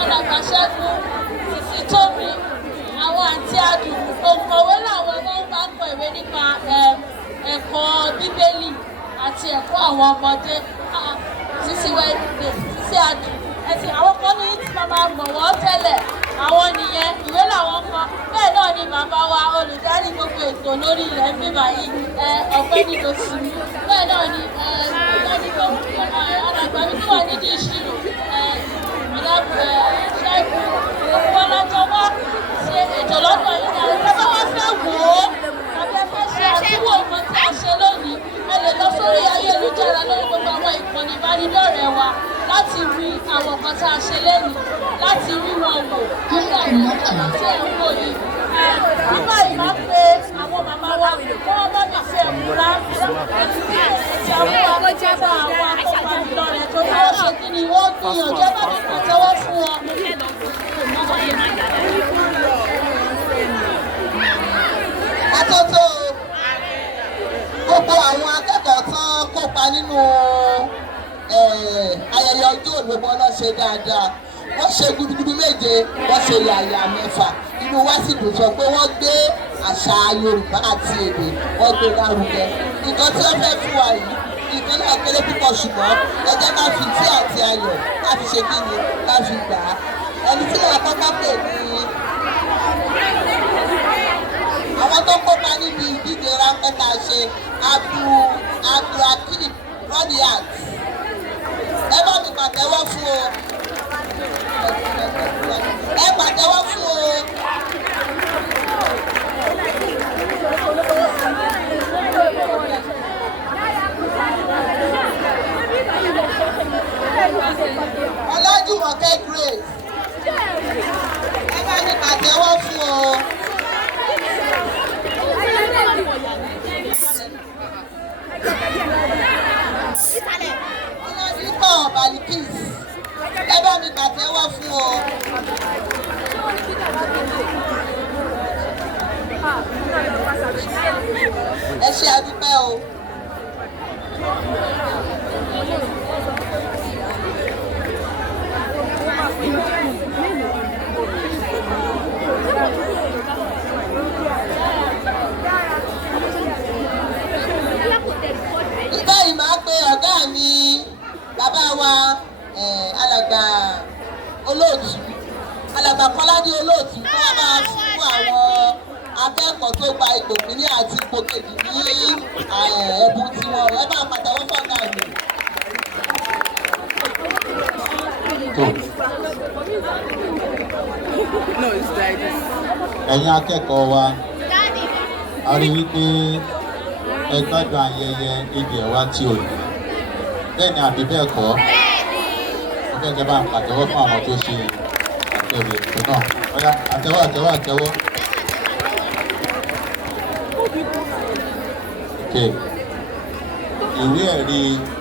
Ọ̀nàgbàṣẹ́gun títí tóbi àwọn àti adùn òǹkọ̀wé làwọn wọ́n bá kọ ìwé nípa ẹ̀kọ́ bíbélì àti ẹ̀kọ́ àwọn ọmọdé sísí wẹ́ẹ̀dẹ̀ sísí adùn ẹ̀sìn àwọn kan ní tí màmá mọ̀ wọ́n tẹ́lẹ̀ àwọn nìyẹn ìwé làwọn kan bẹ́ẹ̀ náà ni bàbá wa olùdarí gbogbo ètò lórí ilẹ̀ ń bíbá yìí ọ̀gbẹ́ni lòsùnmí bẹ́ẹ̀ náà ni ọ̀gbẹ́ni alàgbà mi tó wà nídìí ìṣirò ṣẹ́gun wọn lọ́jọ́ wá ṣe ètò lọ́dọ̀ yìí ní àwọn ẹgbẹ́ wá fẹ́ wò ó abẹ́fẹ́ ṣe àtúwò nǹkan tí a ṣe lónìí ẹ lè lọ sórí ayélujára lórí gbogbo àwọn ìkànnì ìbánidọ́rẹ̀ẹ́ wa láti rí àwọn nǹkan tí a ṣe lónìí láti rí wọn wò nígbà ìmọ̀tàlá tí ẹ̀ ń wò yìí. nígbà yìí máa ń pe àwọn màmá wa kí wọ́n bá mi ṣe ìmúra àti àwọn akọ́jẹ́bà àwọn akọ́pàá ìlọrẹ̀ tó ní wọ́n ṣe kí ni wọ́n gbìyànjú ẹ bá mi pàtẹ́wọ́ fún wọn. Àtótó gbogbo àwọn akẹ́kọ̀ọ́ tán kópa nínú ayẹyẹ ọjọ́ òní wọn náà ṣe dáadáa wọ́n ṣe gudugudu méje wọ́n ṣe yàyà mẹ́fà inú wa sì dùn sọ pé wọ́n gbé àṣà Yorùbá àti èdè wọ́n gbé lárugẹ nǹkan tí wọ́n fẹ́ fún wa yìí nǹkan náà kéré púpọ̀ ṣùgbọ́n ẹjẹ́ ká fi tí àti ayọ̀ ká fi ṣe kí ni ká fi gbà á ẹni tí wọ́n kọ́kọ́ pè ní àwọn tó kópa níbi ìdíje ráńpẹ́ tá a ṣe Abdulhakeem Rodiat ẹ bá mi pàtẹ́wọ́ fún o ẹ pàtẹ́wọ́ fún o. Ọlájúmọ̀kẹ́ Grace ẹ bá mi pàtẹ́wọ́ fún o. Ọlọ́dúnkọ̀ Balikis ẹ bá mi pàtẹ́wọ́ fún o. Ẹ ṣe àdúpẹ́ o. Ìgbà yìí máa pe ọ̀gá mi bàbá wa alàgbà olóòtú alàgbà Kọ́ládé olóòtú kí wọ́n bá fún àwọn akẹ́kọ̀ọ́ tó gba ipò kìíní àti ipò kejì ní ẹ̀bùn tiwọn ẹ bá pàtẹ́wọ́ fọ́gà mi. Ẹ̀yin akẹ́kọ̀ọ́ wa a rí wípé ẹ gbádùn ayẹyẹ Ede Yoruba tí ò ní. Bẹ́ẹ̀ ni àbí bẹ́ẹ̀ kọ́? Mo fẹ́ kẹ́ bá ń pàtẹ́wọ́ fún àwọn tó ṣe àtẹ̀wé ètò náà. Ọ̀yá àtẹ́wọ́. Ìwé ẹ̀rí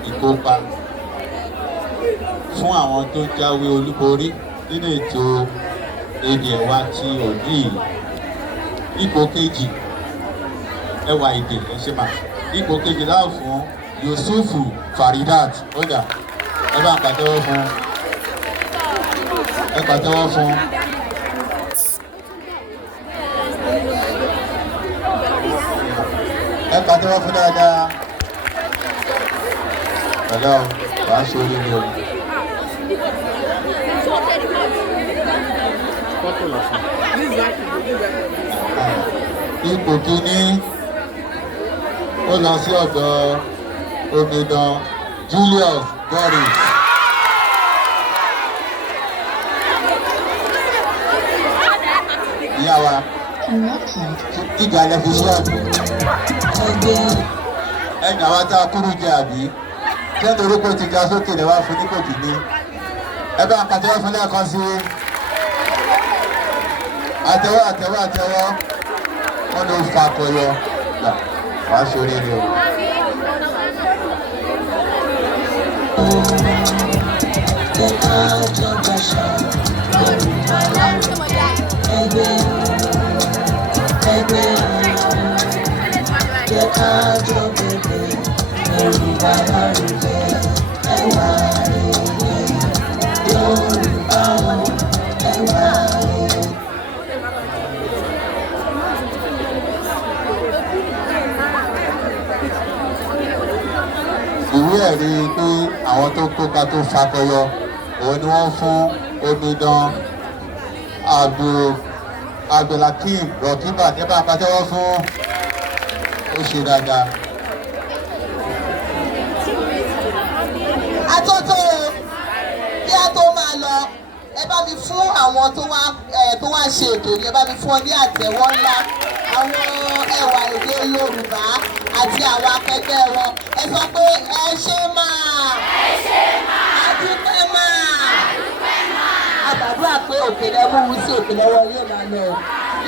ìkópa fún àwọn tó jáwé olúborí nínú ètò Ede Yoruba tí ò ní yìí. Ipò kejì Ewa Ede Yoruba. Ipò kejì láò fún Yusufu Faridat. Ọjà ẹ bá ń pàtẹ́wọ́ fún. Ẹ pàtẹ́wọ́ fún. Ẹ pàtẹ́wọ́ fún dáadáa. Hello, wàá ṣe orí mi o. Ipò kìíní ó lọ sí ọ̀dọ̀ omidan Julius Boris. Ìyá wa ìjà lẹ fi ṣe àbí. Ẹ̀yìn àwa tá a kúrú jẹ àbí. Ṣé nítorí pé ti ga sókè lè wá fún nípò kìíní? Ẹ bá àpàtẹ́wọ́ fún lẹ́ẹ̀kan sí. Àtẹ́wọ́. Wọ́n ló fa akọyọ. Wà á ṣorí ni o. Ìwé ẹ̀rí pé àwọn tó kópa tó fakọyọ òun ni wọ́n fún omidan Abdulhakeem Rọ̀kíbà nípa àpàtẹ́wọ́ fún. Ó ṣe dáadáa. Atótó kí a tó máa lọ ẹ bá mi fún àwọn tó wá ṣe ètò yìí, ẹ bá mi fún ọ ní àtẹ́wọ́ ńlá. Àwọn Ewa Ede Yorùbá àti àwọn akẹgbẹ́ wọn ẹ sọ pé ẹ ṣé máa. Adúpẹ́ máa. Àgbàdúrà pé òkè lẹ́mú wú sí òkè lọ́wọ́ yóò máa lọ o.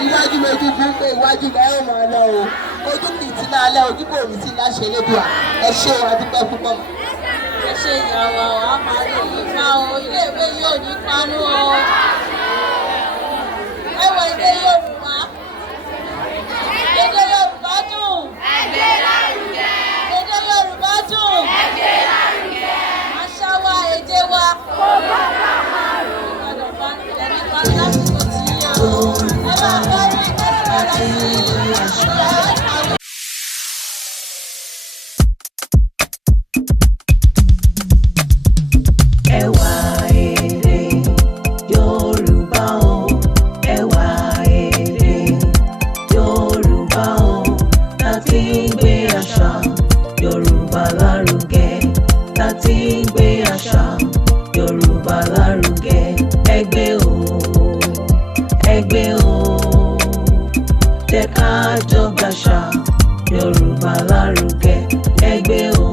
Iwájú lójú fún pé iwájú lẹ́yìn máa lọ o. Ojú kì í ti náà lẹ́ ojú kò ní sí láṣẹ lédùá. Ẹ ṣé o, adúpẹ́ púpọ̀. Ẹ ṣe ìyàwó a máa rí ìfà o, iléèwé yóò ní pánú o. Ewa Ede Yorùbá. Ede Yorùbá dùn. Ede Yorùbá dùn. Àṣà wa, èdè wa. Ìbàdàn bá ilẹ̀ nípa lásìkò tí yóò. Ẹ máa bá rí ìtẹ́síwájú sí ìyá àwọn. Ewa Ede Yoruba o, Ewa Ede Yoruba o, láti gbé àṣà Yorùbá lárugẹ, láti gbé àṣà Yorùbá lárugẹ. Ẹgbẹ́ o, jẹ́ ká jọ gbàṣà Yorùbá lárugẹ. Ẹgbẹ́ o,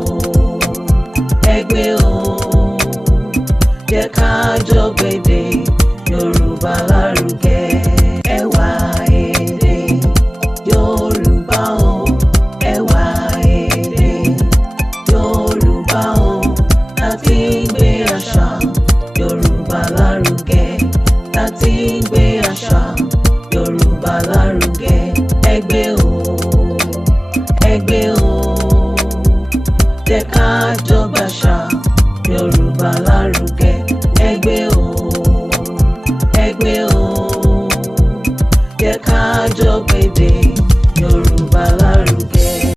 jẹ́ ká jọ gbèdè Yorùbá lárugẹ. Ewa Ede Yorùbá o, Ewa Ede Yorùbá o, láti gbé àṣà Yorùbá lárugẹ, láti gbé àṣà Yorùbá lárugẹ. Ẹgbẹ́ o, jẹ́ ká jọ gbàṣà Yorùbá lárugẹ.